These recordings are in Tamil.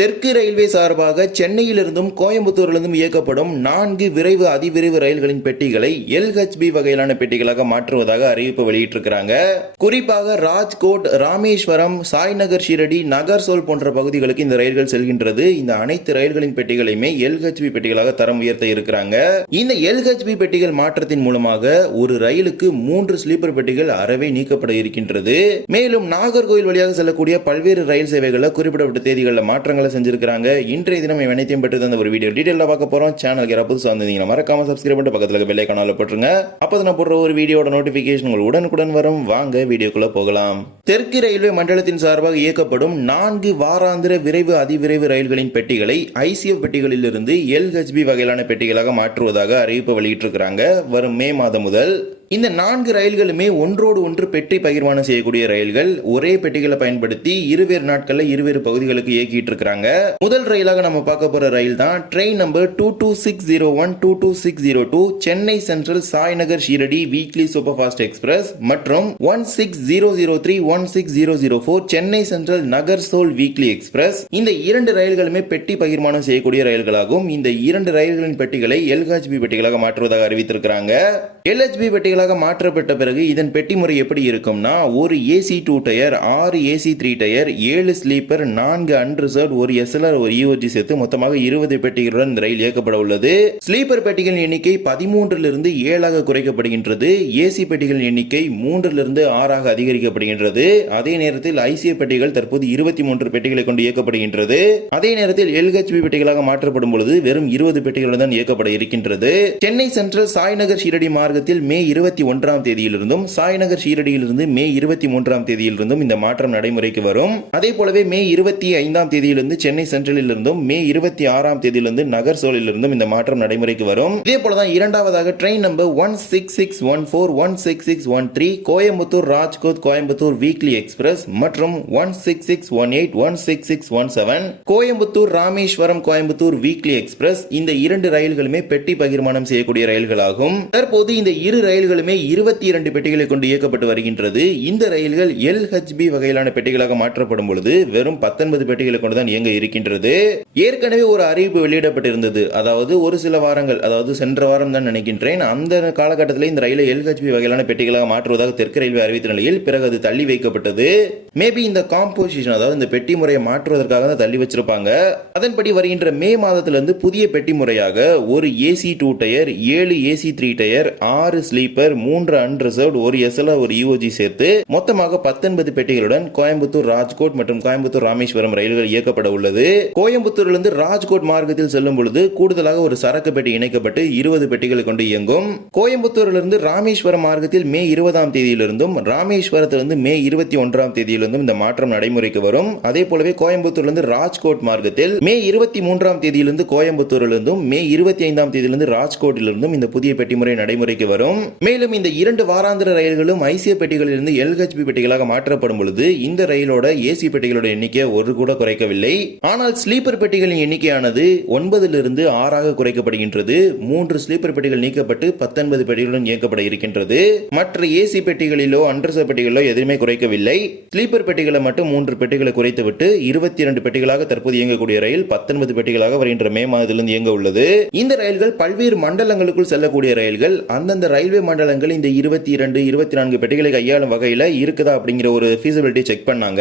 தெற்கு ரயில்வே சார்பாக சென்னையிலிருந்தும் கோயம்புத்தூரிலிருந்தும் இயக்கப்படும் நான்கு விரைவு அதிவிரைவு ரயில்களின் பெட்டிகளை எல்ஹெச்பி வகையிலான பெட்டிகளாக மாற்றுவதாக அறிவிப்பு வெளியிட்டிருக்கிறாங்க. குறிப்பாக ராஜ்கோட் ராமேஸ்வரம் சாய்நகர் ஷிரடி நகர்சோல் போன்ற பகுதிகளுக்கு இந்த ரயில்கள் செல்கின்றது. இந்த அனைத்து ரயில்களின் பெட்டிகளையுமே எல்ஹெச்பி பெட்டிகளாக தரம் உயர்த்த இருக்கிறாங்க. இந்த எல்ஹெச்பி பெட்டிகள் மாற்றத்தின் மூலமாக ஒரு ரயிலுக்கு மூன்று ஸ்லீப்பர் பெட்டிகள் அறவே நீக்கப்பட இருக்கின்றது. மேலும் நாகர்கோயில் வழியாக செல்லக்கூடிய பல்வேறு ரயில் சேவைகளில் குறிப்பிடப்பட்ட தேதிகளில் மாற்றங்கள் செஞ்சிருக்காங்க இன்றைய தினம் இவன் பெற்று அந்த ஒரு வீடியோ டீட்டெயிலாக பார்க்க போகிறோம் சேனலுக்கு யாராவது புதுசாக வந்திருந்தீங்கன்னா மறக்காம சப்ஸ்கிரைப் பண்ணிட்டு பக்கத்தில் பெல்லை ஐக்கானால போட்டுருங்க. அப்போ நான் போடுற ஒரு வீடியோட நோட்டிஃபிகேஷன் உங்கள் உடனுக்குடன் வரும். வாங்க வீடியோக்குள்ளே போகலாம். தெற்கு ரயில்வே மண்டலத்தின் சார்பாக இயக்கப்படும் நான்கு வாராந்திர விரைவு அதிவிரைவு ரயில்களின் பெட்டிகளை ஐசிஎஃப் பெட்டிகளில் இருந்து எல்ஹெச்பி வகையிலான பெட்டிகளாக மாற்றுவதாக அறிவிப்பு வெளியிட்டிருக்கிறாங்க. வரும் மே மாதம் முதல் இந்த நான்கு ரயில்களுமே ஒன்றோடு ஒன்று பெட்டி பகிர்மானம் செய்யக்கூடிய ரயில்கள் ஒரே பெட்டிகளை பயன்படுத்தி இருவேறு நாட்களில் இருவேறு பகுதிகளுக்கு இயக்கிட்டு இருக்கிறாங்க. முதல் ரயிலாக நம்ம பார்க்க போற ரயில் தான் train number two two six zero one two two six zero two Chennai central Sainagar Shirdi weekly super fast express மற்றும் one six zero zero three one six zero zero four Chennai central Nagarsol weekly express. இந்த இரண்டு ரயில்களுமே பெட்டி பகிர்மானம் செய்யக்கூடிய ரயில்களாகும். இந்த இரண்டு ரயில்களின் பெட்டிகளை எல்ஹெச்பி பெட்டிகளாக மாற்றுவதாக அறிவித்திருக்கிறாங்க. எல்ஹெச்பி பெட்டிகளாக மாற்றப்பட்ட பிறகு இதன் பெட்டி முறை எப்படி இருக்கும்னா ஒரு ஏசி டூ டயர் ஆறு ஏசி த்ரீ டயர் ஏழு ஸ்லீப்பர் நான்கு அன்ரிசர்வ் ஒரு எஸ்எல்ஆர் ஒரு இஓஜி சேர்த்து மொத்தமாக இருபது பெட்டிகளுடன் இந்த ரயில் இயக்கப்பட உள்ளது. ஸ்லீப்பர் பெட்டிகளின் எண்ணிக்கை பதிமூன்றிலிருந்து ஏழாக குறைக்கப்படுகின்றது. ஏசி பெட்டிகளின் எண்ணிக்கை மூன்றிலிருந்து ஆறாக அதிகரிக்கப்படுகின்றது. அதே நேரத்தில் ஐசிஏ பெட்டிகள் தற்போது இருபத்தி மூன்று பெட்டிகளை கொண்டு இயக்கப்படுகின்றது. அதே நேரத்தில் எல்ஹெச்பி பெட்டிகளாக மாற்றப்படும் பொழுது வெறும் இருபது பெட்டிகளுடன் இயக்கப்பட இருக்கின்றது. சென்னை சென்ட்ரல் சாய்நகர் ஷீரடி மார்க்கத்தில் மே இருபது இருபத்தி ஒன்றாம் தேதியிலிருந்தும் சாய்நகர் ஷீரடியிலிருந்து மே இருபத்தி மூன்றாம் தேதியிலிருந்தும் இந்த மாற்றம் நடைமுறைக்கு வரும். அதே போலவே மே இருபத்தி ஐந்தாம் தேதியிலிருந்து சென்னை சென்ட்ரலில் இருந்தும் மே இருபத்தி ஆறாம் தேதியிலிருந்து நகர் சோலிலிருந்தும் இந்த மாற்றம் நடைமுறைக்கு வரும். இதே போலதான் இரண்டாவதாக train number one six six one four one six six one three Coimbatore Rajkot Coimbatore weekly express மற்றும் one six six one eight one six six one seven Coimbatore Rameswaram Coimbatore weekly express இந்த இரண்டு ரயில்களுமே பெட்டி பகிர்மானம் செய்யக்கூடிய ரயில்களாகும். தற்போது இந்த இரு ரயில்கள் ரயில்களுமே இருபத்தி இரண்டு பெட்டிகளை கொண்டு இயக்கப்பட்டு வருகின்றது. இந்த ரயில்கள் எல்ஹெச்பி வகையிலான பெட்டிகளாக மாற்றப்படும் பொழுது வெறும் பத்தொன்பது பெட்டிகளை கொண்டுதான் இயங்க இருக்கின்றது. ஏற்கனவே ஒரு அறிவிப்பு வெளியிடப்பட்டிருந்தது. அதாவது ஒரு சில வாரங்கள் அதாவது சென்ற வாரம் தான் நினைக்கின்றேன். அந்த காலகட்டத்தில் இந்த ரயிலை எல்ஹெச்பி வகையிலான பெட்டிகளாக மாற்றுவதாக தெற்கு ரயில்வே அறிவித்த நிலையில் பிறகு அது தள்ளி வைக்கப்பட்டது. மேபி இந்த காம்போசிஷன் அதாவது இந்த பெட்டி முறையை மாற்றுவதற்காக தான் தள்ளி வச்சிருப்பாங்க. அதன்படி வருகின்ற மே மாதத்திலிருந்து புதிய பெட்டி முறையாக ஒரு ஏசி டூ டயர் ஏழு ஏசி த்ரீ டயர் ஆறு ஸ்லீப்பர் மூன்று அன்ரிசர்வ்ட் ஒரு எஸ்எல் ஒரு இஓஜி சேர்த்து மொத்தமாக பத்தொன்பது பெட்டிகளுடன் கோயம்புத்தூர் ராஜ்கோட் மற்றும் கோயம்புத்தூர் ராமேஸ்வரம் ரயில்கள் இயக்கப்பட உள்ளது. கோயம்புத்தூரிலிருந்து ராஜ்கோட் மார்க்கத்தில் செல்லும் பொழுது கூடுதலாக ஒரு சரக்கு பெட்டி இணைக்கப்பட்டு இருபது பெட்டிகளை கொண்டு இயங்கும். கோயம்புத்தூரிலிருந்து ராமேஸ்வரம் மார்க்கத்தில் மே இருபதாம் தேதியிலிருந்தும் ராமேஸ்வரத்திலிருந்து மே இருபத்தி ஒன்றாம் தேதியிலிருந்தும் இந்த மாற்றம் நடைமுறைக்கு வரும். அதே போலவே கோயம்புத்தூர்லிருந்து ராஜ்கோட் மார்க்கத்தில் மே இருபத்தி மூன்றாம் தேதியிலிருந்து கோயம்புத்தூரிலிருந்தும் மே இருபத்தி ஐந்தாம் தேதியிலிருந்து ராஜ்கோட்டிலிருந்தும் இந்த புதிய பெட்டி முறை நடைமுறைக்கு வரும். மேலும் இந்த இரண்டு வாராந்திர ரயில்களும் ஐசிய பெட்டிகளிலிருந்து எல்ஹெச்பி பெட்டிகளாக மாற்றப்படும் பொழுது இந்த ரயிலோட ஏசி பெட்டிகளோட எண்ணிக்கை ஒரு கூட குறைக்கவில்லை. ஆனால் ஸ்லீப்பர் பெட்டிகளின் எண்ணிக்கையானது ஒன்பதிலிருந்து ஆறாக குறைக்கப்படுகின்றது. மூன்று ஸ்லீப்பர் பெட்டிகள் நீக்கப்பட்டு பத்தொன்பது பெட்டிகளுடன் இயக்கப்பட இருக்கின்றது. மற்ற ஏசி பெட்டிகளிலோ அண்டர்ச பெட்டிகளிலோ எதுவுமே குறைக்கவில்லை. ஸ்லீப்பர் பெட்டிகளை மட்டும் மூன்று பெட்டிகளை குறைத்துவிட்டு இருபத்தி இரண்டு பெட்டிகளாக தற்போது இயங்கக்கூடிய ரயில் பத்தொன்பது பெட்டிகளாக வருகின்ற மே மாதத்திலிருந்து இயங்க உள்ளது. இந்த ரயில்கள் பல்வேறு மண்டலங்களுக்குள் செல்லக்கூடிய ரயில்கள் அந்தந்த ரயில்வே மண்டல மண்டலங்கள் இந்த இருபத்தி இரண்டு இருபத்தி நான்கு பெட்டிகளை கையாளும் வகையில் இருக்குதா அப்படிங்கிற ஒரு ஃபீஸபிலிட்டி செக் பண்ணாங்க.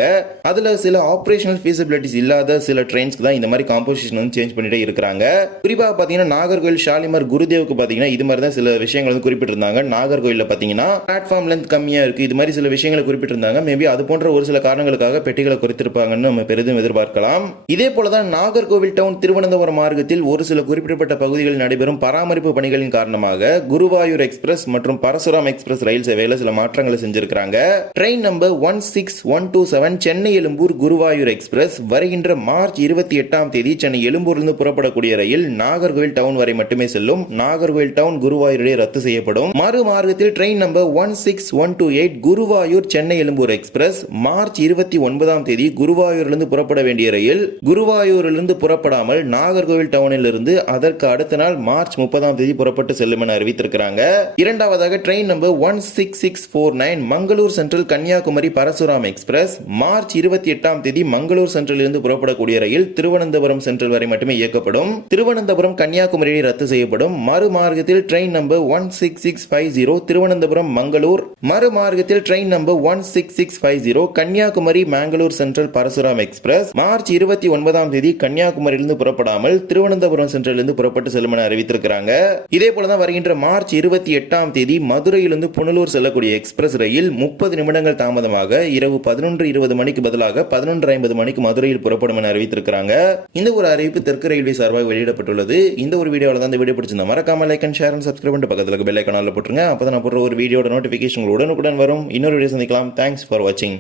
அதுல சில ஆப்ரேஷனல் ஃபீஸபிலிட்டிஸ் இல்லாத சில ட்ரெயின்ஸ்க்கு தான் இந்த மாதிரி காம்போசிஷன் வந்து சேஞ்ச் பண்ணிட்டே இருக்கிறாங்க. குறிப்பாக பார்த்தீங்கன்னா நாகர்கோவில் ஷாலிமார் குருதேவுக்கு பார்த்தீங்கன்னா இது மாதிரி தான் சில விஷயங்கள் வந்து குறிப்பிட்டிருந்தாங்க. நாகர்கோவிலில் பார்த்தீங்கன்னா பிளாட்ஃபார்ம் லென்த் கம்மியாக இருக்கு. இது மாதிரி சில விஷயங்களை குறிப்பிட்டிருந்தாங்க. மேபி அது போன்ற ஒரு சில காரணங்களுக்காக பெட்டிகளை குறைத்திருப்பாங்கன்னு நம்ம பெரிதும் எதிர்பார்க்கலாம். இதே போல தான் நாகர்கோவில் டவுன் திருவனந்தபுரம் மார்க்கத்தில் ஒரு சில குறிப்பிடப்பட்ட பகுதிகளில் நடைபெறும் பராமரிப்பு பணிகளின் காரணமாக குருவாயூர் எக்ஸ்பிரஸ் மற்றும் மற்றும் பரசுராம் எக்ஸ்பிரஸ் ரயில் சேவையில் சில மாற்றங்களை செஞ்சிருக்கிறாங்க. Train number one six one two seven Chennai Egmore Guruvayur express. வருகின்ற மார்ச் இருபத்தி எட்டாம் தேதி சென்னை எழும்பூரிலிருந்து புறப்படக்கூடிய ரயில் நாகர்கோவில் டவுன் வரை மட்டுமே செல்லும். நாகர்கோவில் டவுன் குருவாயூரிடையே ரத்து செய்யப்படும். மறு மார்க்கத்தில் train number one six one two eight Guruvayur Chennai Egmore express. March இருபத்தி ஒன்பதாம் தேதி குருவாயூரிலிருந்து புறப்பட வேண்டிய ரயில். குருவாயூரிலிருந்து புறப்படாமல் நாகர்கோவில் டவுனில் இருந்து அதற்கு அடுத்த நாள் மார்ச் முப்பதாம் தேதி புறப்பட்டு செல்லும் என அறிவித்திருக்கிறாங்க. இரண்டாவது முதலாவதாக train number one six six four nine Mangalore central Kanyakumari Parasuram express March இருபத்தி எட்டாம் தேதி மங்களூர் சென்ட்ரல் இருந்து புறப்படக்கூடிய ரயில் திருவனந்தபுரம் சென்ட்ரல் வரை மட்டுமே இயக்கப்படும். திருவனந்தபுரம் கன்னியாகுமரி ரத்து செய்யப்படும். மறுமார்க்கத்தில் train number one six six five zero Thiruvananthapuram Mangalore. மறுமார்க்கத்தில் train number one six six five zero Kanyakumari Mangalore central Parasuram express March இருபத்தி ஒன்பதாம் தேதி கன்னியாகுமரியிலிருந்து புறப்படாமல் திருவனந்தபுரம் சென்ட்ரலிருந்து புறப்பட்டு செல்லும் என அறிவித்திருக்கிறாங்க. இதே போலதான் வருகின்ற மார்ச் இருபத்தி எட்டாம் தேதி மதுரையிலிருந்து புனலூர் செல்லக்கூடிய எக்ஸ்பிரஸ் ரயில் முப்பது நிமிடங்கள் தாமதமாக இரவு பதினொன்று இருபது மணிக்கு பதிலாக பதினொன்று ஐம்பது மணிக்கு மதுரையில் புறப்படும் என அறிவித்திருக்கிறாங்க. இந்த ஒரு அறிவிப்பு தெற்கு ரயில்வே சார்பாக வெளியிடப்பட்டுள்ளது. இந்த ஒரு வீடியோவில் தான் இந்த வீடியோ பிடிச்சிருந்தா மறக்காம like and share and subscribe பண்ணிட்டு பக்கத்தில் பெல் ஐக்கானில் போட்டுருங்க. அப்போ தான் நான் போடுற ஒரு வீடியோட நோட்டிஃபிகேஷன் உடனுக்குடன் வரும். இன்னொரு வீடியோ சந்திக்கலாம். தேங்க்ஸ் ஃபார் வாட்சிங்